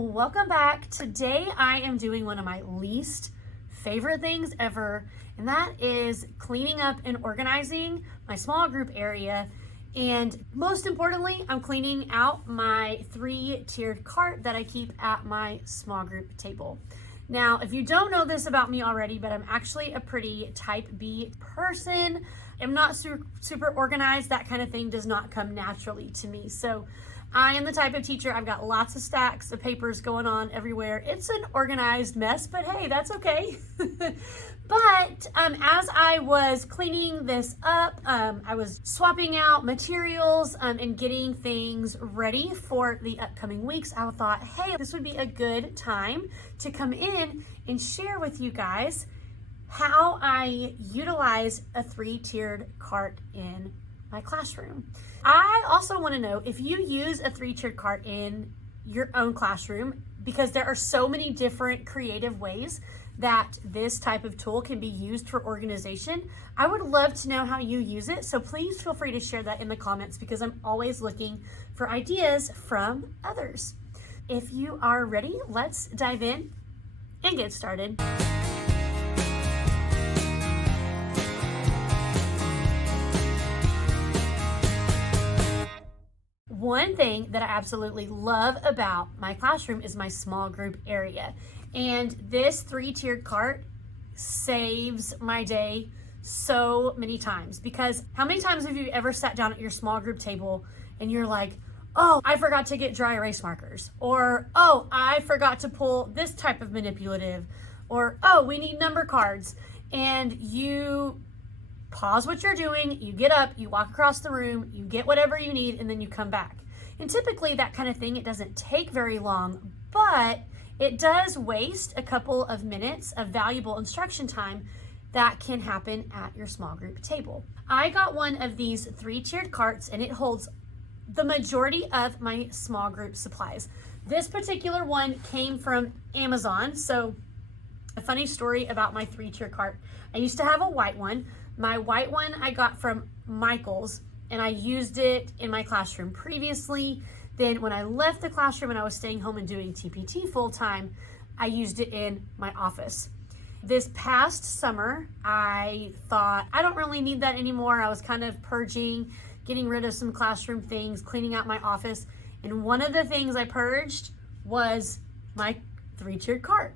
welcome back. Today I am doing one of my least favorite things ever, and that is cleaning up and organizing my small group area. And most importantly, I'm cleaning out my 3-tiered cart that I keep at my small group table. Now, if you don't know this about me already, but I'm actually a pretty type B person. I'm not super organized. That kind of thing does not come naturally to me. So I am the type of teacher, I've got lots of stacks of papers going on everywhere. It's an organized mess, but hey, that's okay. But as I was cleaning this up, I was swapping out materials and getting things ready for the upcoming weeks. I thought, hey, this would be a good time to come in and share with you guys how I utilize a 3-tiered cart in my classroom. I also want to know if you use a 3-tiered cart in your own classroom, because there are so many different creative ways that this type of tool can be used for organization. I would love to know how you use it, so please feel free to share that in the comments, because I'm always looking for ideas from others. If you are ready, let's dive in and get started. One thing that I absolutely love about my classroom is my small group area. And this 3-tiered cart saves my day so many times, because how many times have you ever sat down at your small group table and you're like, oh, I forgot to get dry erase markers, or oh, I forgot to pull this type of manipulative, or oh, we need number cards, and you pause what you're doing, you get up, you walk across the room, you get whatever you need, and then you come back. And typically that kind of thing, it doesn't take very long, but it does waste a couple of minutes of valuable instruction time that can happen at your small group table. I got one of these 3-tiered carts, and it holds the majority of my small group supplies. This particular one came from Amazon. So a funny story about my 3-tiered cart. I used to have a white one. My white one I got from Michael's, and I used it in my classroom previously. Then when I left the classroom and I was staying home and doing TPT full time, I used it in my office. This past summer, I thought, I don't really need that anymore. I was kind of purging, getting rid of some classroom things, cleaning out my office. And one of the things I purged was my 3-tiered cart.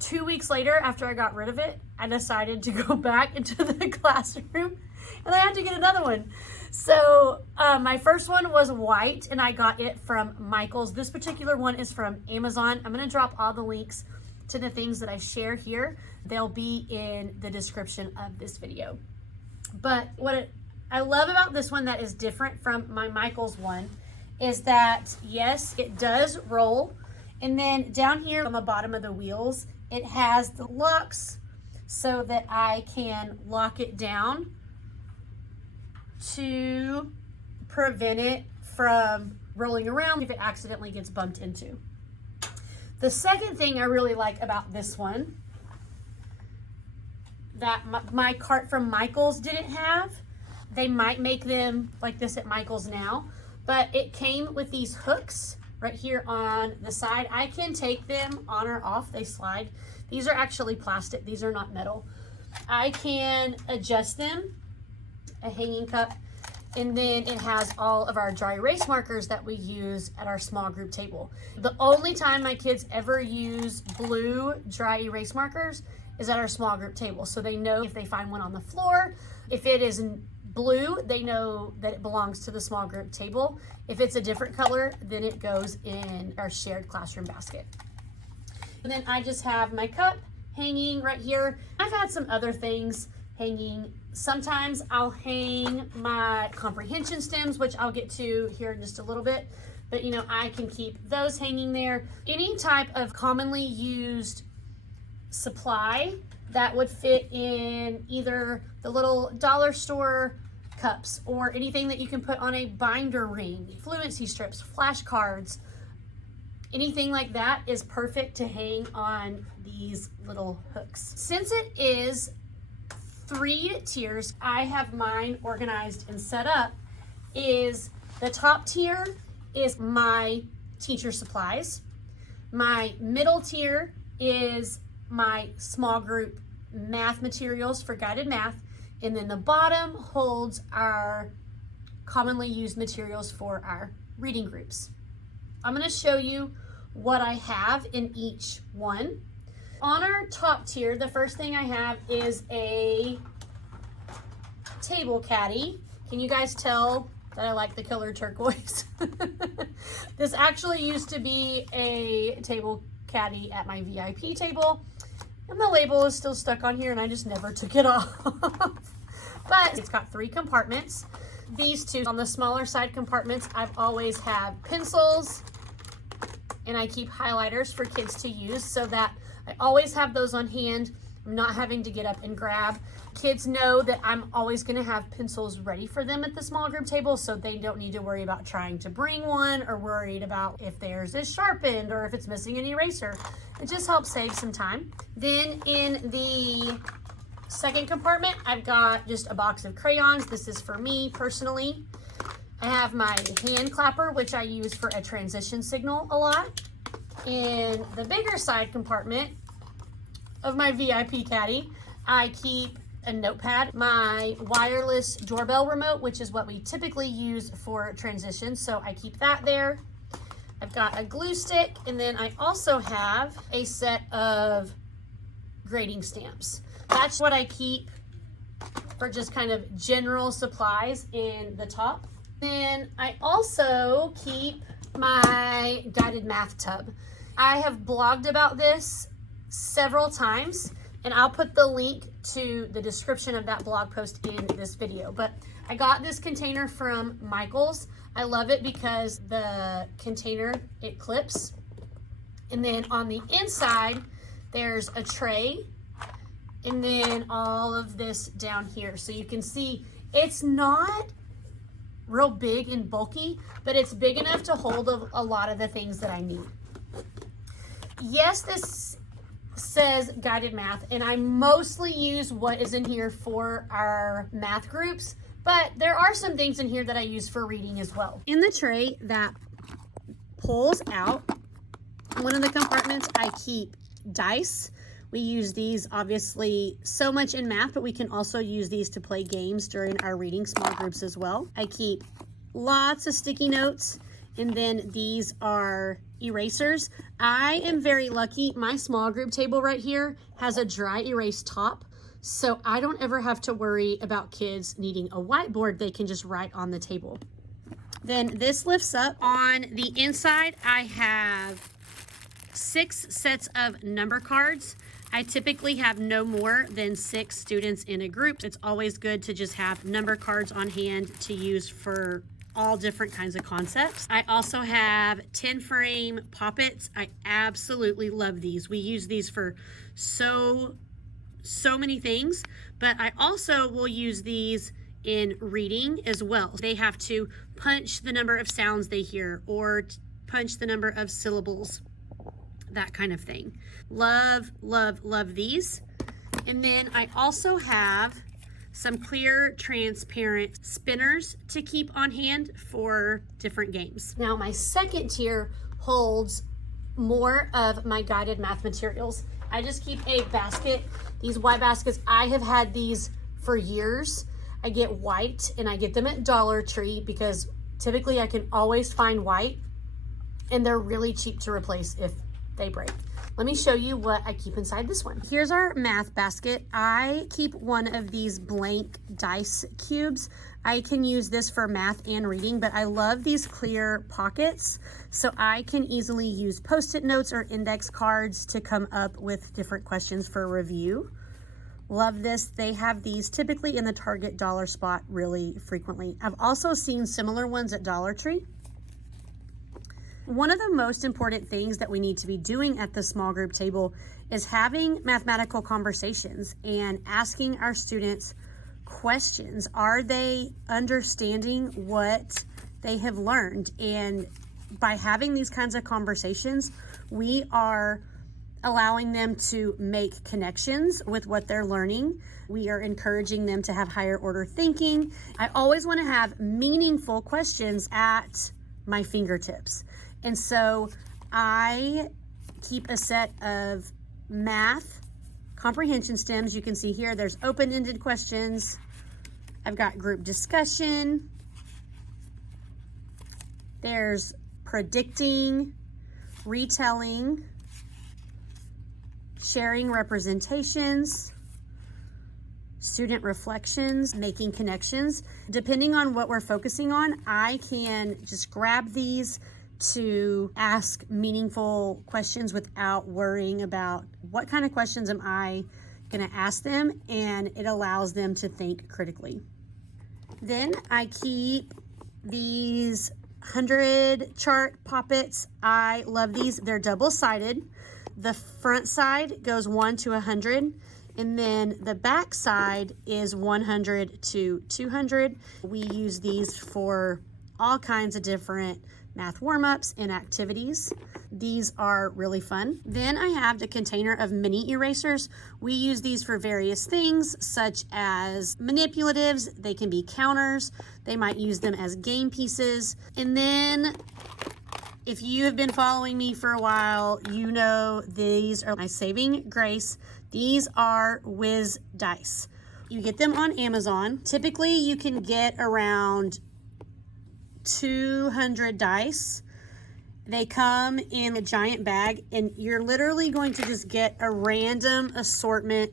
2 weeks later, after I got rid of it, I decided to go back into the classroom, and I had to get another one. So my first one was white, and I got it from Michael's. This particular one is from Amazon. I'm gonna drop all the links to the things that I share here. They'll be in the description of this video. But what I love about this one that is different from my Michael's one is that, yes, it does roll. And then down here on the bottom of the wheels, it has the locks so that I can lock it down to prevent it from rolling around if it accidentally gets bumped into. The second thing I really like about this one that my cart from Michael's didn't have, they might make them like this at Michael's now, but it came with these hooks right here on the side. I can take them on or off, they slide. These are actually plastic, these are not metal. I can adjust them, a hanging cup, and then it has all of our dry erase markers that we use at our small group table. The only time my kids ever use blue dry erase markers is at our small group table. So they know if they find one on the floor, if it is blue, they know that it belongs to the small group table. If it's a different color, then it goes in our shared classroom basket. And then I just have my cup hanging right here. I've had some other things hanging. Sometimes I'll hang my comprehension stems, which I'll get to here in just a little bit. But you know, I can keep those hanging there. Any type of commonly used supply that would fit in either the little dollar store cups or anything that you can put on a binder ring, fluency strips, flashcards, anything like that is perfect to hang on these little hooks. Since it is 3 tiers, I have mine organized and set up. Is the top tier is my teacher supplies. My middle tier is my small group math materials for guided math, and then the bottom holds our commonly used materials for our reading groups. I'm going to show you what I have in each one. On our top tier, the first thing I have is a table caddy. Can you guys tell that I like the color turquoise? This actually used to be a table caddy at my VIP table, and the label is still stuck on here and I just never took it off. But it's got 3 compartments. These 2 on the smaller side compartments, I've always had pencils, and I keep highlighters for kids to use so that I always have those on hand. I'm not having to get up and grab. Kids know that I'm always going to have pencils ready for them at the small group table, so they don't need to worry about trying to bring one or worried about if theirs is sharpened or if it's missing an eraser. It just helps save some time. Then in the second compartment, I've got just a box of crayons. This is for me personally. I have my hand clapper, which I use for a transition signal a lot. In the bigger side compartment of my VIP caddy, I keep a notepad, my wireless doorbell remote, which is what we typically use for transitions, so I keep that there. I've got a glue stick, and then I also have a set of grading stamps. That's what I keep for just kind of general supplies in the top. Then I also keep my guided math tub. I have blogged about this several times, and I'll put the link to the description of that blog post in this video. But I got this container from Michael's. I love it because the container, it clips. And then on the inside, there's a tray, and then all of this down here. So you can see it's not real big and bulky, but it's big enough to hold a lot of the things that I need. Yes, this says guided math, and I mostly use what is in here for our math groups, but there are some things in here that I use for reading as well. In the tray that pulls out, one of the compartments, I keep dice. We use these obviously so much in math, but we can also use these to play games during our reading small groups as well. I keep lots of sticky notes, and then these are erasers. I am very lucky. My small group table right here has a dry erase top, so I don't ever have to worry about kids needing a whiteboard. They can just write on the table. Then this lifts up. On the inside, I have 6 sets of number cards. I typically have no more than 6 students in a group. It's always good to just have number cards on hand to use for all different kinds of concepts. I also have 10 frame poppets. I absolutely love these. We use these for so many things, but I also will use these in reading as well. They have to punch the number of sounds they hear or punch the number of syllables, that kind of thing. Love, love, love these. And then I also have some clear transparent spinners to keep on hand for different games. Now my second tier holds more of my guided math materials. I just keep a basket. These white baskets, I have had these for years. I get white and I get them at Dollar Tree because typically I can always find white, and they're really cheap to replace if they break. Let me show you what I keep inside this one. Here's our math basket. I keep one of these blank dice cubes. I can use this for math and reading, but I love these clear pockets, so I can easily use Post-it notes or index cards to come up with different questions for review. Love this. They have these typically in the Target dollar spot really frequently. I've also seen similar ones at Dollar Tree. One of the most important things that we need to be doing at the small group table is having mathematical conversations and asking our students questions. Are they understanding what they have learned? And by having these kinds of conversations, we are allowing them to make connections with what they're learning. We are encouraging them to have higher order thinking. I always want to have meaningful questions at my fingertips. And so I keep a set of math comprehension stems. You can see here there's open-ended questions. I've got group discussion. There's predicting, retelling, sharing representations, student reflections, making connections. Depending on what we're focusing on, I can just grab these to ask meaningful questions without worrying about what kind of questions am I going to ask them, and it allows them to think critically. Then I keep these 100 chart poppets. I love these. They're double-sided. The front side goes 1 to 100, and then the back side is 100 to 200. We use these for all kinds of different math warm-ups and activities. These are really fun. Then I have the container of mini erasers. We use these for various things, such as manipulatives. They can be counters. They might use them as game pieces. And then if you have been following me for a while, you know these are my saving grace. These are Whiz dice. You get them on Amazon. Typically you can get around 200 dice. They come in a giant bag, and you're literally going to just get a random assortment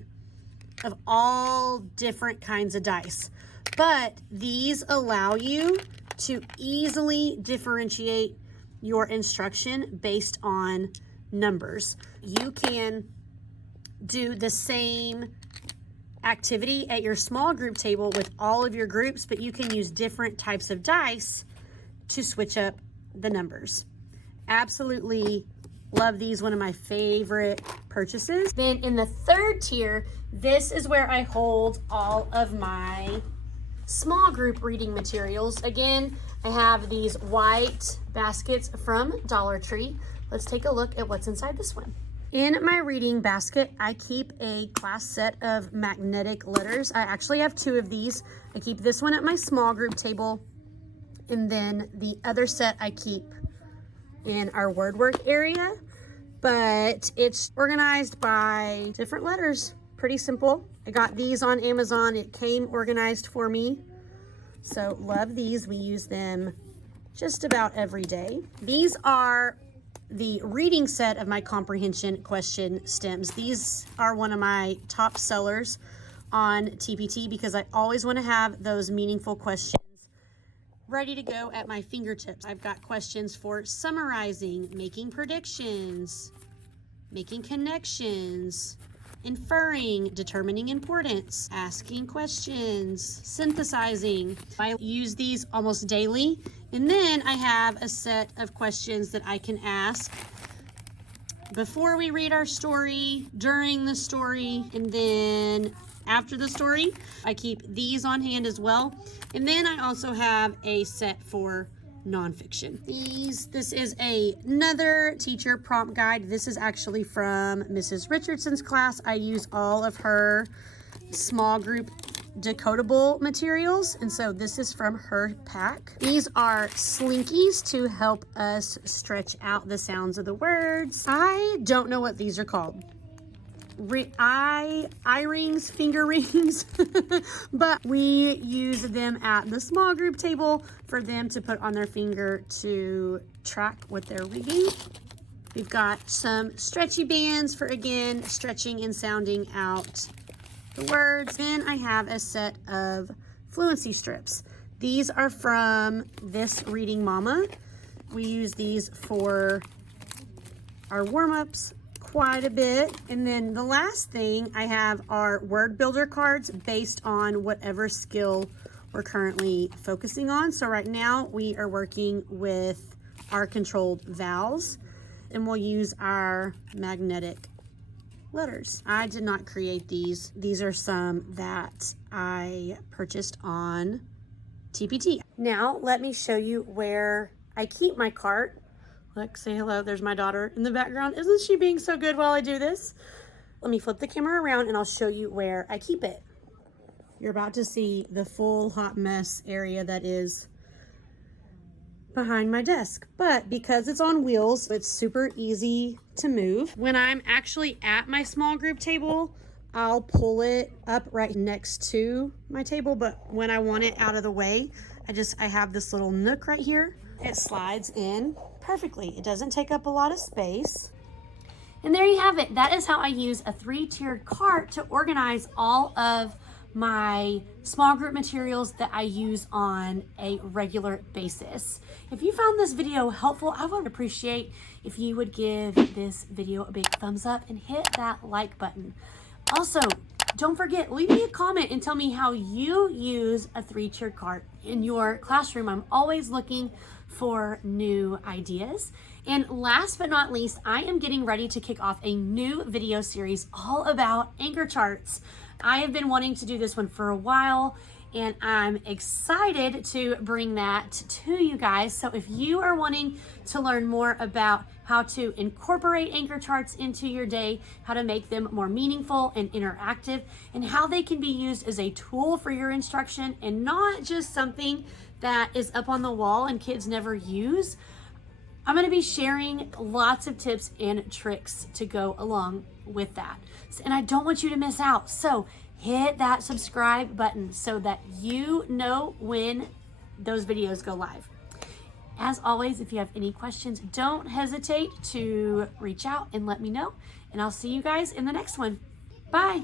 of all different kinds of dice. But these allow you to easily differentiate your instruction based on numbers. You can do the same activity at your small group table with all of your groups, but you can use different types of dice to switch up the numbers. Absolutely love these, one of my favorite purchases. Then in the third tier, this is where I hold all of my small group reading materials. Again, I have these white baskets from Dollar Tree. Let's take a look at what's inside this one. In my reading basket, I keep a class set of magnetic letters. I actually have 2 of these. I keep this one at my small group table, and then the other set I keep in our word work area, but it's organized by different letters. Pretty simple. I got these on Amazon. It came organized for me. So love these. We use them just about every day. These are the reading set of my comprehension question stems. These are one of my top sellers on TPT because I always want to have those meaningful questions ready to go at my fingertips. I've got questions for summarizing, making predictions, making connections, inferring, determining importance, asking questions, synthesizing. I use these almost daily. And then I have a set of questions that I can ask before we read our story, during the story, and then after the story. I keep these on hand as well. And then I also have a set for nonfiction. This is another teacher prompt guide. This is actually from Mrs. Richardson's class. I use all of her small group decodable materials, and so this is from her pack. These are slinkies to help us stretch out the sounds of the words. I don't know what these are called. Eye rings, finger rings, but we use them at the small group table for them to put on their finger to track what they're reading. We've got some stretchy bands for, again, stretching and sounding out the words. Then I have a set of fluency strips. These are from This Reading Mama. We use these for our warm-ups quite a bit. And then the last thing I have are word builder cards based on whatever skill we're currently focusing on. So right now we are working with our controlled vowels, and we'll use our magnetic letters. I did not create these. These are some that I purchased on TPT. Now let me show you where I keep my cart. Look, say hello. There's my daughter in the background. Isn't she being so good while I do this? Let me flip the camera around and I'll show you where I keep it. You're about to see the full hot mess area that is behind my desk. But because it's on wheels, it's super easy to move. When I'm actually at my small group table, I'll pull it up right next to my table. But when I want it out of the way, I have this little nook right here. It slides in perfectly. It doesn't take up a lot of space. And there you have it. That is how I use a 3-tiered cart to organize all of my small group materials that I use on a regular basis. If you found this video helpful, I would appreciate if you would give this video a big thumbs up and hit that like button. Also, don't forget, leave me a comment and tell me how you use a 3-tiered cart in your classroom. I'm always looking for new ideas. And last but not least, I am getting ready to kick off a new video series all about anchor charts. I have been wanting to do this one for a while, and I'm excited to bring that to you guys. So if you are wanting to learn more about how to incorporate anchor charts into your day, how to make them more meaningful and interactive, and how they can be used as a tool for your instruction and not just something that is up on the wall and kids never use, I'm going to be sharing lots of tips and tricks to go along with that. And I don't want you to miss out. So hit that subscribe button so that you know when those videos go live. As always, if you have any questions, don't hesitate to reach out and let me know. And I'll see you guys in the next one. Bye.